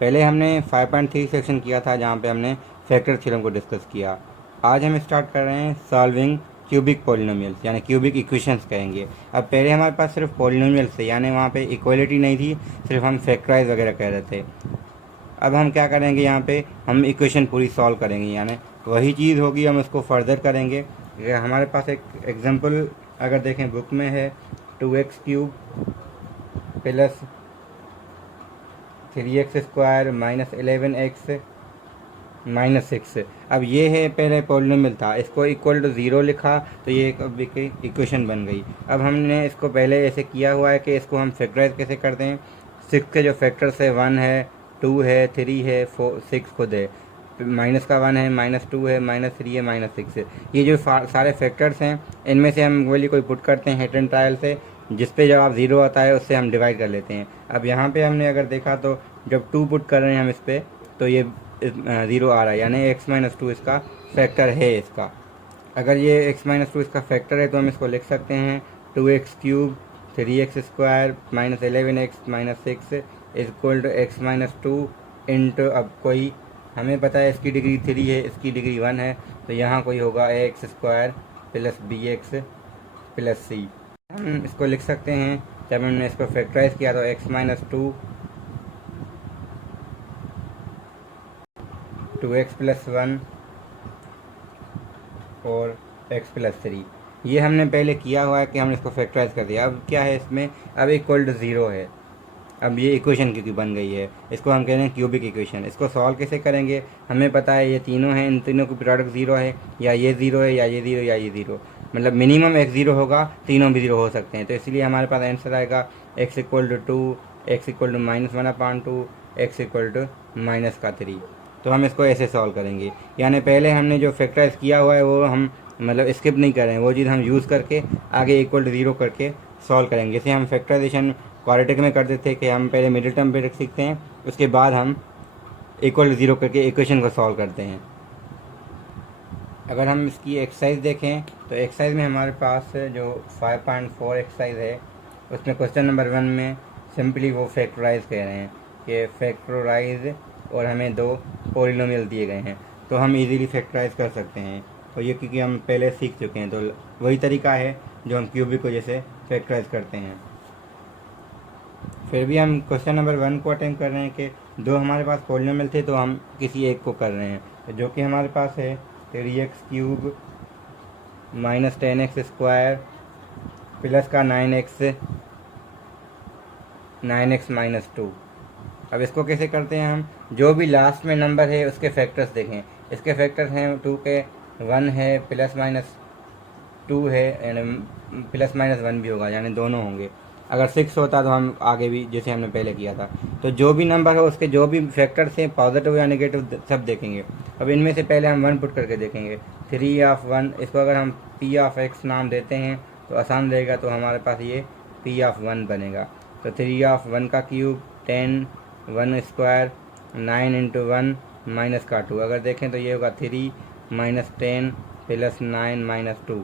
पहले हमने 5.3 सेक्शन किया था जहाँ पे हमने फैक्टर थ्योरम को डिस्कस किया। आज हम स्टार्ट कर रहे हैं सॉल्विंग क्यूबिक पॉलिनोमियल्स, यानी क्यूबिक इक्वेशंस कहेंगे। अब पहले हमारे पास सिर्फ पॉलिनोमियल्स थे, यानी वहाँ पे इक्वलिटी नहीं थी, सिर्फ हम फैक्टराइज वगैरह कह रहे थे। अब हम क्या करेंगे, यहाँ पे हम इक्वेशन पूरी सॉल्व करेंगे, यानी वही चीज़ होगी, हम उसको फर्दर करेंगे। हमारे पास एक एग्जांपल अगर देखें बुक में है, 2x³ plus 3x² minus 11x minus 6। अब ये है पहले पॉलिनोमियल था, इसको इक्वल टू 0 लिखा तो ये एक इक्वेशन बन गई। अब हमने इसको पहले ऐसे किया हुआ है कि इसको हम फैक्टराइज कैसे करते हैं। 6 के जो फैक्टर्स है 1 है, 2 है, 3 है, 4 6 खुद है, माइनस का 1 है, -2 है, -3 है, -6 है। ये जो सारे फैक्टर्स हैं इनमें से हम वैल्यू कोई पुट करते हैं हिट एंड ट्रायल से, जिस पे जब आप 0 आता है उससे हम डिवाइड कर लेते हैं। अब यहाँ पे हमने अगर देखा तो जब 2 पुट कर रहे हैं हम इस पर तो ये 0 आ रहा है, यानी x-2 इसका फैक्टर है इसका। अगर ये x-2 इसका फैक्टर है तो हम इसको लिख सकते हैं 2x³ 3x² minus 11x minus 6 is equal to x-2 into, अब कोई हमें पता है इसकी डिग्री 3 है, इसकी डिग्री 1 है, तो यहाँ कोई होगा ax² plus bx plus c। हम इसको लिख सकते हैं, जब हमने इसको फैक्टराइज किया तो x-2 2x प्लस 1 और x प्लस 3, ये हमने पहले किया हुआ है कि हमने इसको फैक्टराइज कर दिया। अब क्या है इसमें, अब इक्वल टू 0 है। अब ये इक्वेशन क्योंकि बन गई है, इसको हम कह रहे हैं क्यूबिक इक्वेशन। इसको सॉल्व कैसे करेंगे, हमें पता है ये तीनों हैं, इन तीनों की प्रोडक्ट 0 है, या ये 0 है, या ये 0 या ये 0, मतलब मिनिमम एक 0 होगा, तीनों भी 0 हो सकते हैं। तो इसलिए हमारे पास आंसर आएगा x equal to 2, x equal to -1/2, x equal to -3। तो हम इसको ऐसे सॉल्व करेंगे, यानी पहले हमने जो फैक्टराइज किया हुआ है वो हम मतलब स्किप नहीं कर रहे हैं, वो चीज़ हम यूज़ करके आगे इक्वल टू 0 करके सॉल्व करेंगे। जैसे हम फैक्टराइजेशन क्वाड्रेटिक में करते थे कि हम पहले मिडिल टर्म पे सीखते हैं, उसके बाद हम इक्वल टू 0 करके इक्वेशन को सॉल्व करते हैं। अगर हम इसकी एक्सरसाइज देखें तो एक्सरसाइज में हमारे पास जो 5.4 एक्सरसाइज है उसमें क्वेश्चन नंबर 1 में सिंपली वो फैक्टराइज कह रहे हैं कि फैक्टराइज, और हमें 2 पॉलिनोमियल दिए गए हैं, तो हम इजीली फैक्टराइज कर सकते हैं। तो ये क्योंकि हम पहले सीख चुके हैं, तो वही तरीका है जो हम क्यूबिक को जैसे फैक्टराइज करते हैं। फिर भी हम क्वेश्चन नंबर 1 को अटेम्प्ट कर रहे हैं कि 2 हमारे पास पॉलिनोमियल थे तो हम किसी एक को कर रहे हैं, तो जो कि हमारे पास है 3x³ माइनस 10x² प्लस का 9x माइनस 2। अब इसको कैसे करते हैं हम, जो भी लास्ट में नंबर है उसके फैक्टर्स देखें। इसके फैक्टर्स हैं 2 के 1 है, प्लस माइनस 2 है, यानी प्लस माइनस 1 भी होगा, यानी दोनों होंगे। अगर 6 होता तो हम आगे भी जैसे हमने पहले किया था, तो जो भी नंबर हो उसके जो भी फैक्टर्स हैं पॉजिटिव या नेगेटिव सब देखेंगे। अब इनमें से पहले हम 1 पुट करके देखेंगे, 3 ऑफ 1, इसको अगर हम p ऑफ x नाम देते हैं तो आसान रहेगा, तो हमारे पास ये p ऑफ 1 बनेगा। तो 3 ऑफ 1 का क्यूब 10, 1² 9 इंटू 1 माइनस का 2, अगर देखें तो ये होगा 3 माइनस 10 प्लस 9 माइनस 2।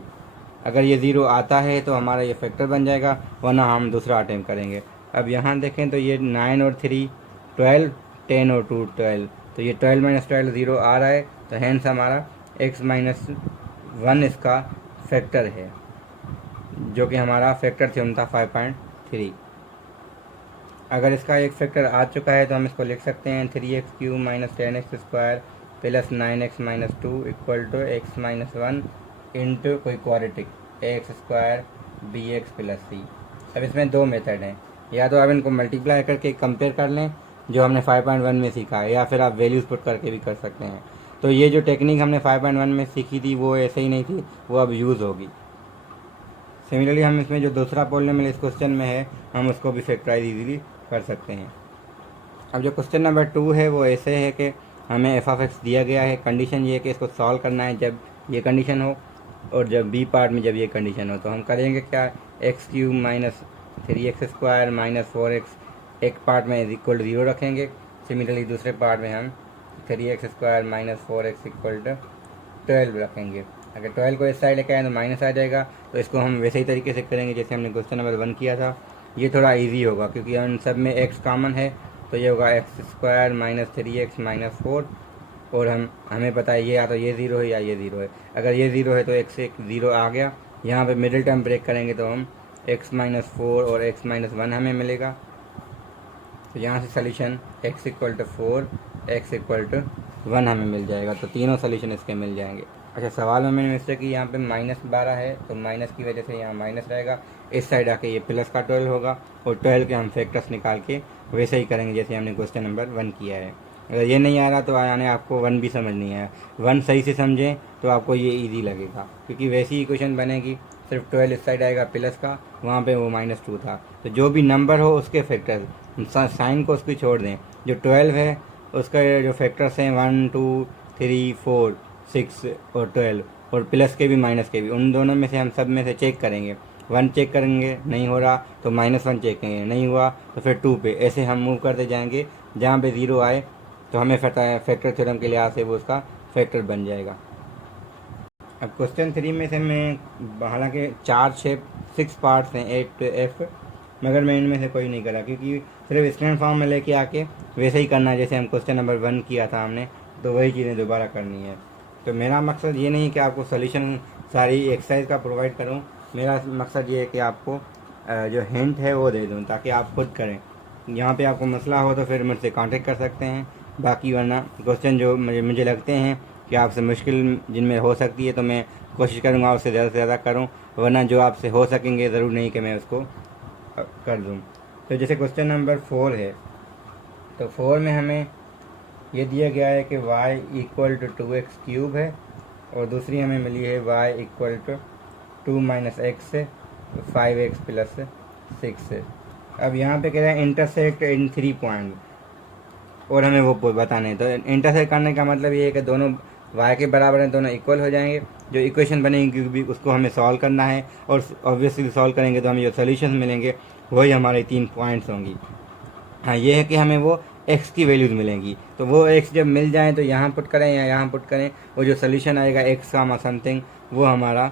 अगर ये 0 आता है तो हमारा ये फैक्टर बन जाएगा, वरना हम दूसरा अटेम्प्ट करेंगे। अब यहाँ देखें तो ये 9 और 3 12, 10 और 2 12, तो ये 12 माइनस 12 0 आ रहा है, तो हैंस हमारा x-1 इसका फैक्टर है, जो कि हमारा फैक्टर थ्योरम था 5.3। अगर इसका एक फैक्टर आ चुका है तो हम इसको लिख सकते हैं 3x³ minus 10x² plus 9x minus 2 equal to x-1 into कोई quadratic ax² bx plus c। अब इसमें 2 मेथड हैं, या तो आप इनको मल्टीप्लाई करके कंपेयर कर लें जो हमने 5.1 में सीखा है, या फिर आप वैल्यूज़ पुट करके भी कर सकते हैं। तो ये जो टेक्निक हमने 5.1 में सीखी थी वो ऐसे ही नहीं थी, वो अब यूज़ होगी। सिमिलरली हम इसमें जो दूसरा पॉलिनोमियल इस क्वेश्चन में है हम उसको भी फैक्टराइज इजीली कर सकते हैं। अब जो क्वेश्चन नंबर 2 है वो ऐसे है कि हमें f ऑफ x दिया गया है, कंडीशन ये है कि इसको सॉल्व करना है जब ये कंडीशन हो, और जब बी पार्ट में जब ये कंडीशन हो। तो हम करेंगे क्या, x³ minus 3x² minus 4x एक पार्ट में इक्वल टू 0 रखेंगे, सिमिलरली दूसरे पार्ट में हम 3x² minus 4x equal to 12 रखेंगे। अगर 12 को इस साइड लेकर आए तो माइनस आ जाएगा, तो इसको हम वैसे ही तरीके से करेंगे जैसे हमने क्वेश्चन नंबर 1 किया था। ये थोड़ा इजी होगा क्योंकि उन सब में x कॉमन है, तो ये होगा x square minus 3x minus 4, और हमें पता है ये या तो ये 0 है या ये 0 है। अगर ये 0 है तो x से 0 आ गया, यहाँ पे मिडिल टर्म ब्रेक करेंगे तो हम x माइनस 4 और x माइनस 1 हमें मिलेगा। तो यहाँ से solution x equal to 4, x equal to 1 हमें मिल जाएगा। तो तीनों सोल्यूशन इसके मिल जाएंगे। अच्छा, सवाल में मैंने मिस्टेक की, यहाँ पे -12 है तो माइनस की वजह से यहाँ माइनस रहेगा, इस साइड आके ये प्लस का 12 होगा, और 12 के हम फैक्टर्स निकाल के वैसे ही करेंगे जैसे हमने क्वेश्चन नंबर 1 किया है। अगर ये नहीं आ रहा तो आने आपको 1 भी समझ नहीं आया, 1 सही से समझें तो आपको ये ईजी लगेगा, क्योंकि वैसी ही क्वेश्चन बनेगी, सिर्फ 12 इस साइड आएगा प्लस का, वहाँ पे वो -2 था। तो जो भी नंबर हो उसके फैक्टर्स, साइन को उसकी छोड़ दें, जो 12 है उसका जो फैक्टर्स हैं 1 2 3 4 6 और 12, और प्लस के भी माइनस के भी, उन दोनों में से हम सब में से चेक करेंगे। 1 चेक करेंगे, नहीं हो रहा तो -1 चेक करेंगे, नहीं हुआ तो फिर 2 पे, ऐसे हम मूव करते जाएंगे। जहाँ पे 0 आए तो हमें फैक्टर थ्योरम के लिहाज से वो उसका फैक्टर बन जाएगा। अब क्वेश्चन 3 में से मैं, हालांकि 6 पार्ट्स हैं A to F, मगर मैं इनमें से कोई नहीं करा, क्योंकि सिर्फ स्टैंडर्ड फॉर्म में लेके आके वैसे ही करना है जैसे हम क्वेश्चन नंबर 1 किया था हमने, तो वही चीज़ें दोबारा करनी है। तो मेरा मकसद ये नहीं कि आपको सोल्यूशन सारी एक्सरसाइज का प्रोवाइड करूं, मेरा मकसद ये है कि आपको जो हिंट है वो दे दूं ताकि आप खुद करें। यहाँ पे आपको मसला हो तो फिर मुझसे कांटेक्ट कर सकते हैं, बाकी वरना क्वेश्चन जो मुझे लगते हैं कि आपसे मुश्किल जिनमें हो सकती है तो मैं कोशिश करूँगा उससे ज़्यादा से ज़्यादा करूँ, वरना जो आपसे हो सकेंगे ज़रूर नहीं कि मैं उसको कर दूँ। तो जैसे क्वेश्चन नंबर 4 है, तो 4 में हमें ये दिया गया है कि y equal to 2x cube है, और दूसरी हमें मिली है y equal to 2 minus x 5x plus 6 है। अब यहाँ पे कह रहा है इंटरसेक्ट इन 3 पॉइंट, और हमें वो बताने हैं। तो इंटरसेक्ट करने का मतलब ये है कि दोनों y के बराबर हैं, दोनों इक्वल हो जाएंगे। जो इक्वेशन बनेगी क्योंकि उसको हमें सॉल्व करना है, और ऑब्वियसली सॉल्व करेंगे तो हमें जो सोल्यूशन मिलेंगे वही हमारे 3 पॉइंट्स होंगी। हाँ, ये है कि हमें वो x की वैल्यूज़ मिलेंगी, तो वो x जब मिल जाए तो यहाँ पुट करें या यहाँ पुट करें, वो जो सोल्यूशन आएगा x का समथिंग वो हमारा,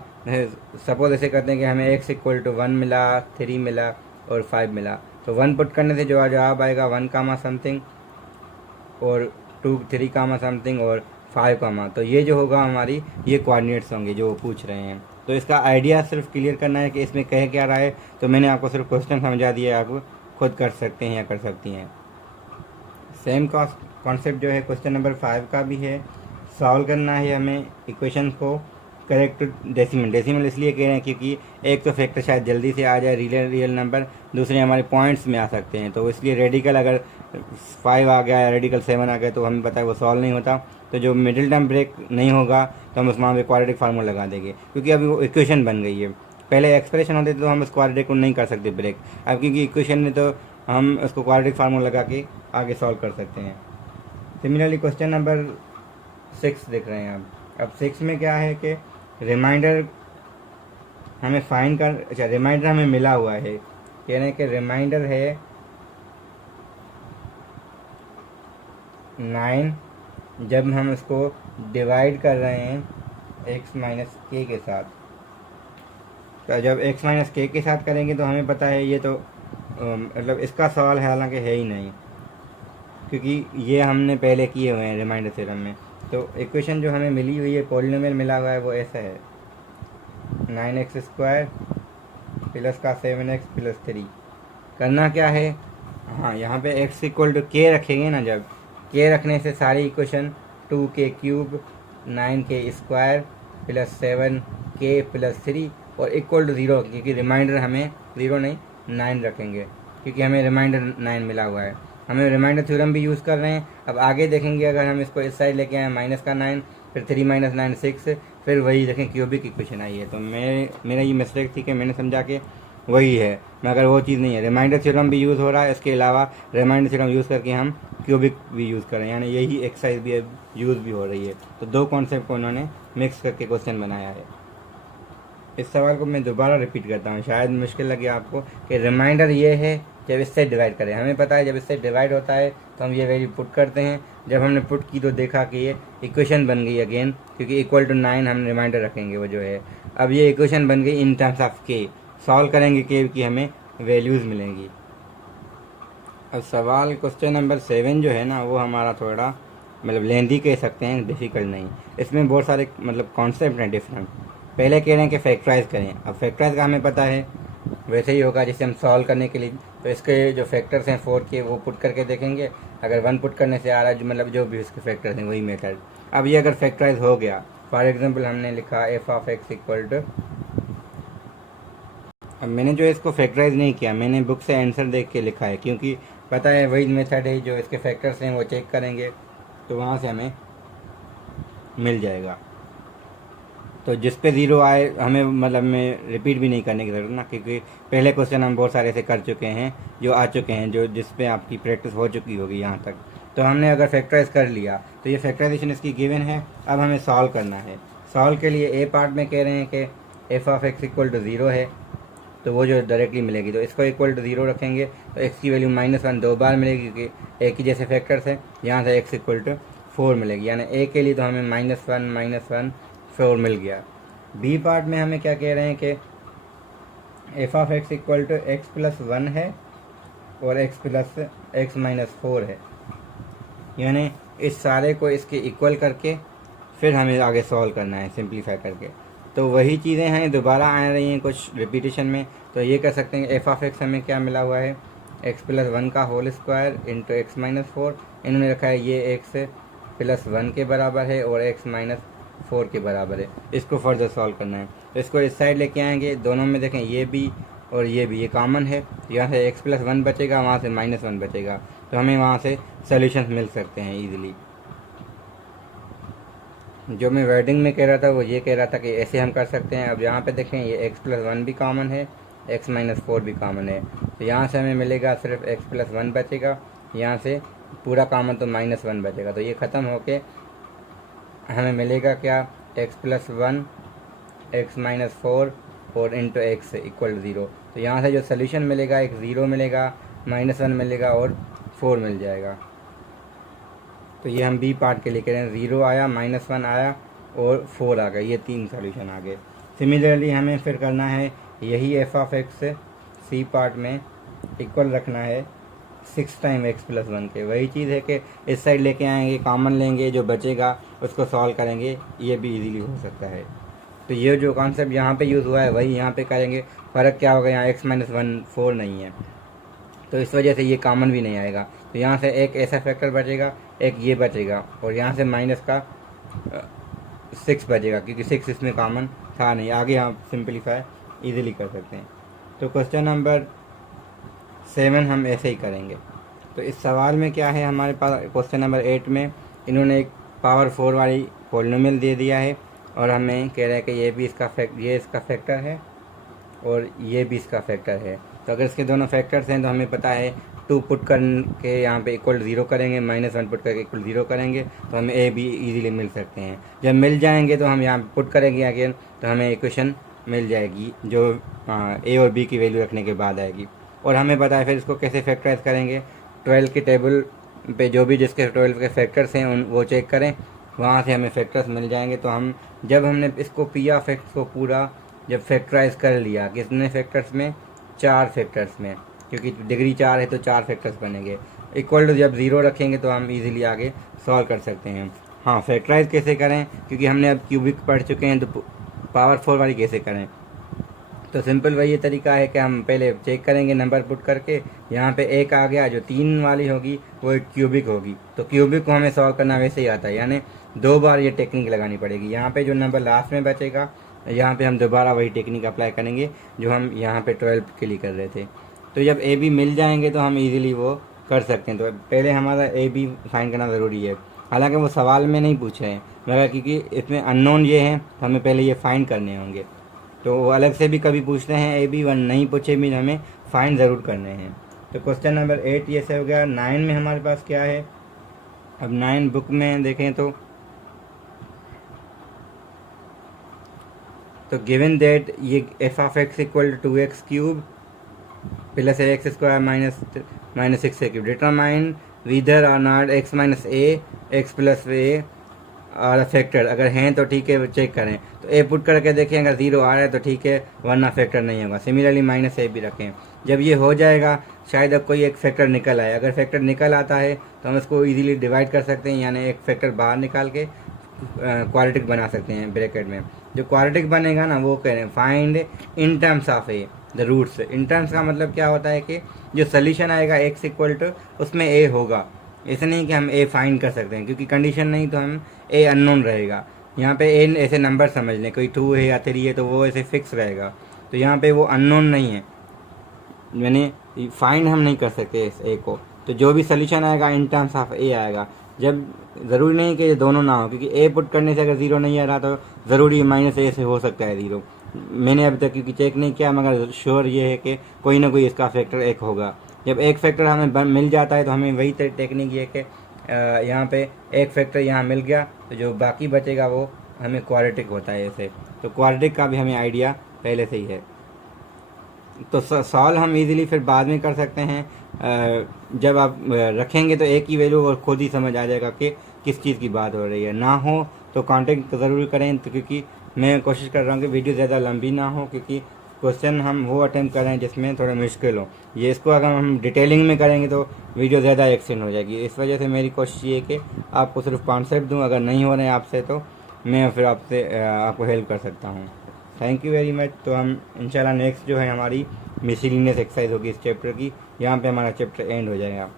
सपोज ऐसे करते हैं कि हमें x इक्वल टू 1 मिला, 3 मिला और 5 मिला, तो 1 पुट करने से जो जवाब आएगा 1 कामा समथिंग, और 2 3 कामा समथिंग और 5 कामा, तो ये जो होगा हमारी ये कोऑर्डिनेट्स होंगे जो वो पूछ रहे हैं। तो इसका आइडिया सिर्फ क्लियर करना है कि इसमें कह क्या रहा है, तो मैंने आपको सिर्फ क्वेश्चन समझा दिया है, आप खुद कर सकते हैं या कर सकती हैं। सेम कॉन्सेप्ट जो है क्वेश्चन नंबर 5 का भी है, सॉल्व करना है हमें इक्वेशन को करेक्ट डेसिमल इसलिए कह रहे हैं क्योंकि एक तो फैक्टर शायद जल्दी से आ जाए रियल नंबर, दूसरे हमारे पॉइंट्स में आ सकते हैं, तो इसलिए रेडिकल अगर 5 आ गया या रेडिकल 7 आ गया तो हमें पता है वो सॉल्व नहीं होता। तो जो मिडिल टर्म ब्रेक नहीं होगा तो हम उसमें पे क्वाड्रेटिक फार्मूला लगा देंगे, क्योंकि अभी वो इक्वेशन बन गई है। पहले एक्सप्रेशन होते तो हम उस क्वाड्रेटिक को नहीं कर सकते ब्रेक, अब क्योंकि इक्वेशन में तो हम उसको क्वाड्रेटिक फार्मूला लगा के आगे सॉल्व कर सकते हैं। सिमिलरली क्वेश्चन नंबर 6 देख रहे हैं आप। अब 6 में क्या है कि रिमाइंडर हमें फाइंड कर, अच्छा रिमाइंडर हमें मिला हुआ है, कह रहे हैं कि रिमाइंडर है 9 जब हम इसको डिवाइड कर रहे हैं x माइनस के के साथ। तो जब x माइनस के के साथ करेंगे तो हमें पता है ये तो मतलब इसका सवाल है हालांकि है ही नहीं, क्योंकि ये हमने पहले किए हुए हैं रिमाइंडर थ्योरम में। तो इक्वेशन जो हमें मिली हुई है, पॉलिनोमियल मिला हुआ है, वो ऐसा है 9x स्क्वायर प्लस का 7x प्लस 3। करना क्या है, हाँ यहाँ पे x इक्वल टू के रखेंगे ना, जब के रखने से सारी equation 2k cube 9k square plus 7k plus 3 और इक्वल टू 0, क्योंकि रिमाइंडर हमें 0 नहीं 9 रखेंगे, क्योंकि हमें रिमाइंडर 9 मिला हुआ है। हमें रिमाइंडर थ्योरम भी यूज़ कर रहे हैं। अब आगे देखेंगे अगर हम इसको इस साइड लेके आए माइनस का 9, फिर 3 माइनस 9 6, फिर वही देखें क्यूबिक इक्वेशन आई है। तो मेरा ये मिस्टेक थी कि मैंने समझा कि वही है, मगर वो चीज़ नहीं है। रिमाइंडर थ्योरम भी यूज़ हो रहा है, इसके अलावा रिमाइंडर थ्योरम यूज़ करके हम क्यूबिक भी यूज़ कर रहे हैं, यानी यही एक्सरसाइज भी यूज़ भी हो रही है। तो दो कॉन्सेप्ट को उन्होंने मिक्स करके क्वेश्चन बनाया है। इस सवाल को मैं दोबारा रिपीट करता हूँ, शायद मुश्किल लगे आपको, कि रिमाइंडर ये है जब इससे डिवाइड करें। हमें पता है जब इससे डिवाइड होता है तो हम ये वैल्यू पुट करते हैं। जब हमने पुट की तो देखा कि ये इक्वेशन बन गई अगेन, क्योंकि इक्वल टू 9 हम रिमाइंडर रखेंगे वो जो है। अब ये इक्वेशन बन गई इन टर्म्स ऑफ के, सॉल्व करेंगे के की हमें वैल्यूज़ मिलेंगी। अब सवाल क्वेश्चन नंबर 7 जो है ना, वो हमारा थोड़ा मतलब लेंदी कह सकते हैं, डिफ़िकल्ट नहीं। इसमें बहुत सारे मतलब कॉन्सेप्ट हैं डिफरेंट। पहले कह रहे हैं कि फैक्टराइज करें। अब फैक्टराइज का हमें पता है वैसे ही होगा जिसे हम सॉल्व करने के लिए, तो इसके जो फैक्टर्स हैं 4 के वो पुट करके देखेंगे। अगर 1 पुट करने से आ रहा है जो मतलब जो भी उसके फैक्टर्स हैं वही मेथड। अब ये अगर फैक्टराइज हो गया, फॉर एग्जांपल हमने लिखा f of x equal to, अब मैंने जो इसको फैक्टराइज नहीं किया, मैंने बुक से आंसर देख के लिखा है, क्योंकि पता है वही मेथड है, जो इसके फैक्टर्स हैं वो चेक करेंगे तो वहाँ से हमें मिल जाएगा। तो जिस पे ज़ीरो आए हमें मतलब में रिपीट भी नहीं करने की ज़रूरत ना, क्योंकि पहले क्वेश्चन हम बहुत सारे ऐसे कर चुके हैं जो आ चुके हैं, जो जिस पे आपकी प्रैक्टिस हो चुकी होगी यहाँ तक। तो हमने अगर फैक्टराइज कर लिया तो ये फैक्टराइजेशन इसकी गिवन है। अब हमें सॉल्व करना है। सॉल्व के लिए ए पार्ट में कह रहे हैं कि f of x equal to zero है, तो वो जो डायरेक्टली मिलेगी, तो इसको इक्वल टू ज़ीरो रखेंगे तो एक्स की वैल्यू -1 दो बार मिलेगी, क्योंकि एक ही जैसे फैक्टर्स है। यहाँ से एक्स इक्वल टू 4 मिलेगी, यानी ए के लिए तो हमें -1 4 मिल गया। बी पार्ट में हमें क्या कह रहे हैं कि f of x equal to x plus 1 है और एक्स प्लस एक्स माइनस 4 है, यानी इस सारे को इसके इक्वल करके फिर हमें आगे सॉल्व करना है सिंप्लीफाई करके। तो वही चीज़ें हैं दोबारा आ रही हैं कुछ रिपीटेशन में। तो ये कर सकते हैं एफ ऑफ एक्स हमें क्या मिला हुआ है, एक्स प्लस 1 का whole square into x minus 4। इन्होंने रखा है ये एक्स प्लस 1 के बराबर है और एक्स माइनस 4 के बराबर है। इसको फर्दर सॉल्व करना है, तो इसको इस साइड लेके आएंगे। दोनों में देखें ये भी और ये कॉमन है, यहाँ से एक्स प्लस 1 बचेगा, वहाँ से -1 बचेगा, तो हमें वहाँ से सोल्यूशन मिल सकते हैं ईजिली। जो मैं वर्डिंग में कह रहा था वो ये कह रहा था कि ऐसे हम कर सकते हैं। अब यहाँ पे देखें ये एक्स प्लस 1 भी कॉमन है, एक्स माइनस 4 भी कॉमन है, तो यहाँ से हमें मिलेगा सिर्फ एक्स प्लस 1 बचेगा, यहाँ से पूरा कॉमन तो -1 बचेगा। तो ये ख़त्म होके हमें मिलेगा क्या, एक्स प्लस 1 एक्स माइनस 4 और इंटू एक्स इक्वल 0। तो यहाँ से जो सोल्यूशन मिलेगा एक 0 मिलेगा, -1 मिलेगा और 4 मिल जाएगा। तो ये हम बी पार्ट के लिए कह रहे हैं, 0 आया, -1 आया और 4 आ गया, ये 3 सोल्यूशन आ गए। सिमिलरली हमें फिर करना है यही f of x c part में इक्वल रखना है 6 टाइम एक्स प्लस 1 के। वही चीज़ है कि इस साइड लेके आएंगे, कॉमन लेंगे, जो बचेगा उसको सॉल्व करेंगे, ये भी इजीली हो सकता है। तो ये जो कॉन्सेप्ट यहाँ पे यूज़ हुआ है वही यहाँ पे करेंगे। फ़र्क क्या होगा, यहाँ एक्स माइनस 1 4 नहीं है, तो इस वजह से ये कॉमन भी नहीं आएगा। तो यहाँ से एक ऐसा फैक्टर बचेगा, एक ये बचेगा, और यहाँ से माइनस का 6 बचेगा, क्योंकि 6 इसमें कॉमन था नहीं। आगे आप सिंपलीफाई इजीली कर सकते हैं। तो क्वेश्चन नंबर 7 हम ऐसे ही करेंगे। तो इस सवाल में क्या है हमारे पास, क्वेश्चन नंबर 8 में इन्होंने एक पावर 4 वाली पॉलिनोमियल दे दिया है और हमें कह रहा है कि ये भी इसका ये इसका फैक्टर है और ये भी इसका फैक्टर है। तो अगर इसके दोनों फैक्टर्स हैं तो हमें पता है 2 पुट करके यहाँ पे इक्वल 0 करेंगे, -1 पुट करके इक्वल 0 करेंगे, तो हमें ए बी इजीली मिल सकते हैं। जब मिल जाएंगे तो हम यहाँ पे पुट करेंगे अगेन, तो हमें इक्वेशन मिल जाएगी जो ए और बी की वैल्यू रखने के बाद आएगी। और हमें पता है फिर इसको कैसे फैक्टराइज करेंगे। 12 की टेबल पे जो भी जिसके 12 के फैक्टर्स हैं उन वो चेक करें, वहाँ से हमें फैक्टर्स मिल जाएंगे। तो हम जब हमने इसको पी ऑफ एक्स को पूरा जब फैक्टराइज कर लिया, कितने फैक्टर्स में, 4 फैक्टर्स में, क्योंकि डिग्री 4 है तो 4 फैक्टर्स बनेंगे। इक्वल टू जब 0 रखेंगे तो हम इजीली आगे सॉल्व कर सकते हैं। हाँ, फैक्टराइज कैसे करें, क्योंकि हमने अब क्यूबिक पढ़ चुके हैं, तो पावर 4 वाली कैसे करें। तो सिंपल वही तरीका है कि हम पहले चेक करेंगे नंबर पुट करके, यहाँ पे एक आ गया, जो 3 वाली होगी वो एक क्यूबिक होगी। तो क्यूबिक को हमें सॉल्व करना वैसे ही आता है, यानी 2 बार ये टेक्निक लगानी पड़ेगी। यहाँ पे जो नंबर लास्ट में बचेगा, यहाँ पे हम दोबारा वही टेक्निक अप्लाई करेंगे जो हम यहाँ पे 12 के लिए कर रहे थे। तो जब ए बी मिल जाएंगे तो हम इजीली वो कर सकते हैं। तो पहले हमारा ए बी फाइंड करना ज़रूरी है, हालांकि वो सवाल में नहीं पूछे हैं मगर क्योंकि इसमें अननोन ये हैं तो हमें पहले ये फाइंड करने होंगे। तो वो अलग से भी कभी पूछते हैं, ए बी 1 नहीं पूछे भी हमें फाइंड ज़रूर करने हैं। तो क्वेश्चन नंबर 8 ये से हो गया। 9 में हमारे पास क्या है, अब 9 बुक में देखें तो गिवन दैट ये F of x equal to 2x cube plus X square minus 6 cube, determine whether or not X minus A X plus A और अफेक्टेड अगर हैं तो ठीक है चेक करें, तो ए पुट करके देखें, अगर 0 आ रहा है तो ठीक है, वरना फैक्टर नहीं होगा। सिमिलरली माइनस ए भी रखें। जब ये हो जाएगा शायद अब कोई एक फैक्टर निकल आए, अगर फैक्टर निकल आता है तो हम इसको इजीली डिवाइड कर सकते हैं, यानी एक फैक्टर बाहर निकाल के क्वाड्रेटिक बना सकते हैं ब्रैकेट में। जो क्वाड्रेटिक बनेगा ना वो कह रहे हैं find in terms of a the roots. In terms का मतलब क्या होता है कि जो सोल्यूशन आएगा एक्स इक्वल टू उसमें ए होगा। ऐसे नहीं कि हम ए फाइंड कर सकते हैं, क्योंकि कंडीशन नहीं तो हम ए अननोन रहेगा। यहाँ पे ए ऐसे नंबर समझ लें, कोई 2 है या 3 है तो वो ऐसे फिक्स रहेगा, तो यहाँ पे वो अननोन नहीं है, यानी फाइंड हम नहीं कर सकते इस ए को। तो जो भी सोल्यूशन आएगा इन टर्म्स ऑफ ए आएगा। जब ज़रूरी नहीं कि ये दोनों ना हो, क्योंकि ए पुट करने से अगर 0 नहीं आ रहा तो ज़रूरी माइनस ए से हो सकता है 0। मैंने अभी तक क्योंकि चेक नहीं किया, मगर श्योर ये है कि कोई ना कोई इसका फैक्टर एक होगा। जब एक फैक्टर हमें मिल जाता है तो हमें वही टेक्निक ये कि यहाँ पे एक फैक्टर यहाँ मिल गया तो जो बाकी बचेगा वो हमें क्वाड्रेटिक होता है ऐसे। तो क्वाड्रेटिक का भी हमें आइडिया पहले से ही है। तो सॉल्व हम इजीली फिर बाद में कर सकते हैं। जब आप रखेंगे तो एक ही वैल्यू और खुद ही समझ आ जाएगा कि किस चीज़ की बात हो रही है। ना हो तो कांटेक्ट ज़रूर करें, तो क्योंकि मैं कोशिश कर रहा हूँ कि वीडियो ज़्यादा लंबी ना हो, क्योंकि क्वेश्चन हम वो अटेम्प्ट कर रहे हैं जिसमें थोड़ा मुश्किल हो। ये इसको अगर हम डिटेलिंग में करेंगे तो वीडियो ज़्यादा एक्सटेंड हो जाएगी। इस वजह से मेरी कोशिश ये है कि आपको सिर्फ कॉन्सेप्ट दूँ, अगर नहीं हो रहे हैं आपसे तो मैं फिर आपको हेल्प कर सकता हूँ। Thank you very much. तो हम इंशाल्लाह नेक्स्ट जो है हमारी मिसलिनियस एक्सरसाइज होगी इस चैप्टर की, यहाँ पे हमारा चैप्टर एंड हो जाएगा।